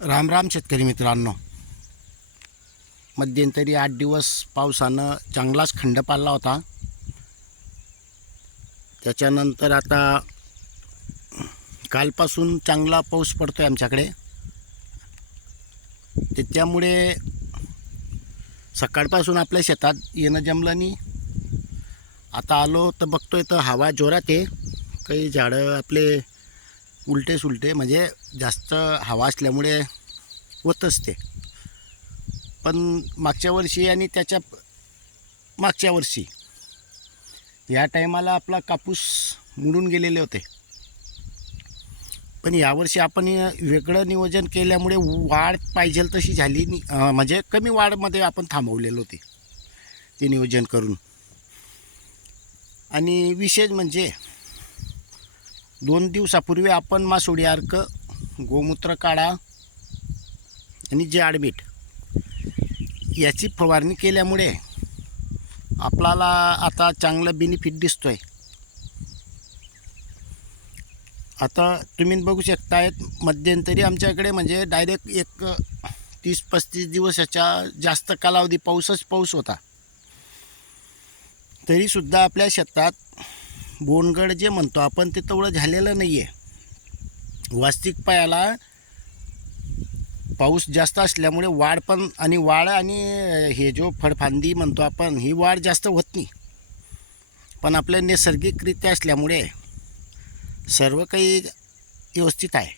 राम राम शेतकरी मित्रांनो. मध्यंतरी आठ दिवस पावसानं चांगलाच खंड पाडला होता. त्याच्यानंतर आता कालपासून चांगला पाऊस पडतो आहे आमच्याकडे. त्याच्यामुळे सकाळपासून आपल्या शेतात येणं जमलं नाही. आता आलो तर बघतोय तर हवा जोरात आहे. काही झाडं आपले उलटे सुलटे म्हणजे जास्त हवा असल्यामुळे होतच ते पण मागच्या वर्षी आणि त्याच्या मागच्या वर्षी या टायमाला आपला कापूस मुडून गेलेले होते. पण यावर्षी आपण वेगळं नियोजन केल्यामुळे वाढ पाहिजे तशी झाली म्हणजे कमी वाढमध्ये आपण थांबवलेलो होते. ते नियोजन करून. आणि विशेष म्हणजे दोन दिवसापूर्वी आपण मासोडी अर्क गोमूत्र काढा आणि जाडमीठ याची फवारणी केल्यामुळे आपल्याला आता चांगलं बेनिफिट दिसतोय. आता तुम्ही बघू शकतायत मध्यंतरी आमच्याकडे म्हणजे डायरेक्ट एक तीस पस्तीस दिवसाच्या जास्त कालावधी पाऊसच पाऊस होता. तरीसुद्धा आपल्या शेतात बोनगड जे म्हणतो आपण ते तेवढं झालेलं नाही आहे वास्तविक पायाला पाऊस जास्त असल्यामुळे वाढ पण आणि वाढ आणि हे जो फळफांदी म्हणतो आपण ही वाढ जास्त होत नाही. पण आपल्या नैसर्गिकरित्या असल्यामुळे सर्व काही व्यवस्थित आहे.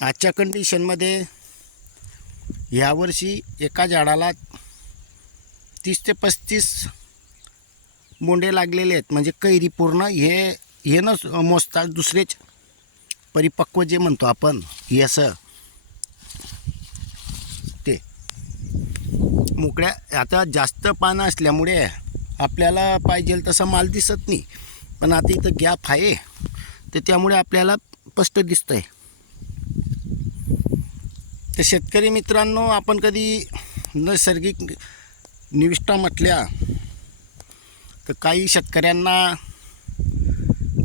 आजच्या कंडिशनमध्ये यावर्षी एका झाडाला तीस ते पस्तीस बोंडे लागलेले आहेत. म्हणजे कैरी पूर्ण हे हे न मोजता दुसरेच परिपक्व जे म्हणतो आपण हे असं ते मोकळ्या आता जास्त पानं असल्यामुळे आपल्याला पाहिजे तसा माल दिसत नाही. पण आता इथं गॅप आहे तर त्यामुळे आपल्याला स्पष्ट दिसतंय. तर शेतकरी मित्रांनो आपण कधी नैसर्गिक निविष्ठा म्हटल्या तर काही शेतकऱ्यांना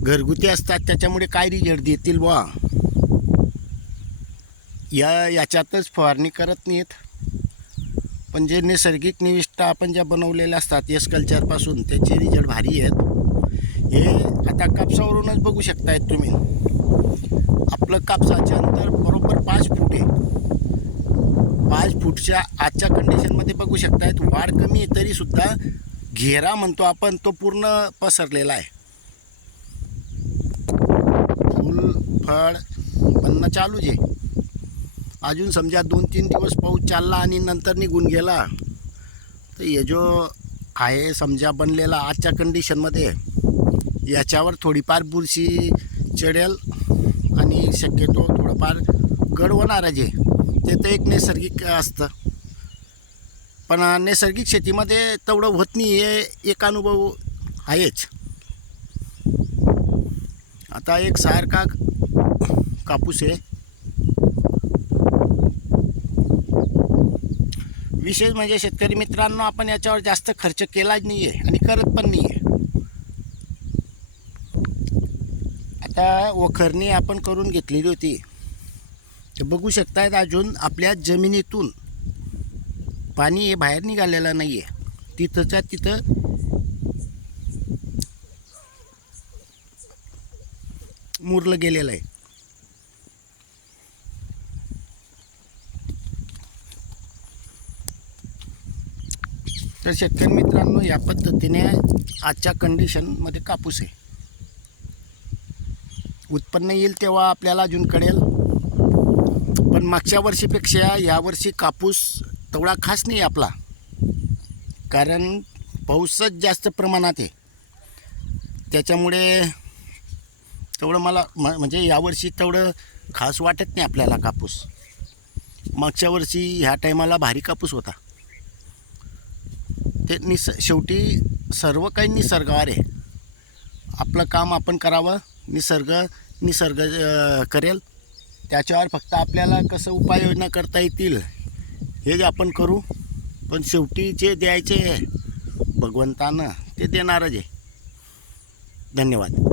घरगुती असतात त्याच्यामुळे काय रिजल्ट देतील बुवा? या याच्यातच फवारणी करत नाहीत. पण जे नैसर्गिक निविष्ठा आपण ज्या बनवलेल्या असतात एस कल्चरपासून त्याचे रिजल्ट भारी आहेत. हे आता कापसावरूनच बघू शकतायत तुम्ही. आपलं कापसाचे अंतर बरोबर पाच फूट आहे. पाच फूटच्या आजच्या कंडिशनमध्ये बघू शकतायत. वाढ कमी आहे तरीसुद्धा घेरा म्हणतो आपण तो पूर्ण पसरलेला आहे. फूल फळ पन्न चालूच आहे. अजून समजा दोन तीन दिवस पाऊस चालला आणि नंतर निघून गेला तर हे जो आहे समजा बनलेला आजच्या कंडिशनमध्ये याच्यावर थोडीफार बुरशी चढेल आणि शक्यतो थोडंफार गड जे ते तर एक नैसर्गिक असतं. पण नैसर्गिक शेतीमध्ये तेवढं होत नाही हे एक अनुभव आहेच. आता एक सारखा कापूस आहे. विशेष म्हणजे शेतकरी मित्रांनो आपण याच्यावर जास्त खर्च केलाच नाही आहे आणि करत पण नाही आहे आता वखरणी आपण करून घेतलेली होती. बघू शकतायत अजून आपल्या जमिनीतून पाणी हे बाहेर निघालेलं नाही आहे तिथंच्या तिथं मुरलं गेलेलं आहे. तर शेतकरी मित्रांनो या पद्धतीने आजच्या कंडिशनमध्ये कापूस आहे. उत्पन्न येईल तेव्हा आपल्याला अजून कळेल. पण मागच्या वर्षीपेक्षा यावर्षी कापूस तेवढा खास नाही आपला. कारण पाऊसच जास्त प्रमाणात आहे. त्याच्यामुळे तेवढं मला म म्हणजे यावर्षी तेवढं खास वाटत नाही आपल्याला कापूस. मागच्या वर्षी ह्या टायमाला भारी कापूस होता. ते निस शेवटी सर्व काही निसर्गावर आहे. आपलं काम आपण करावं निसर्ग निसर्ग करेल. त्याच्यावर फक्त आपल्याला कसं उपाययोजना करता येतील हे जे आपण करू पण शेवटी जे द्यायचे आहे भगवंतानं ते देणारच आहे. धन्यवाद.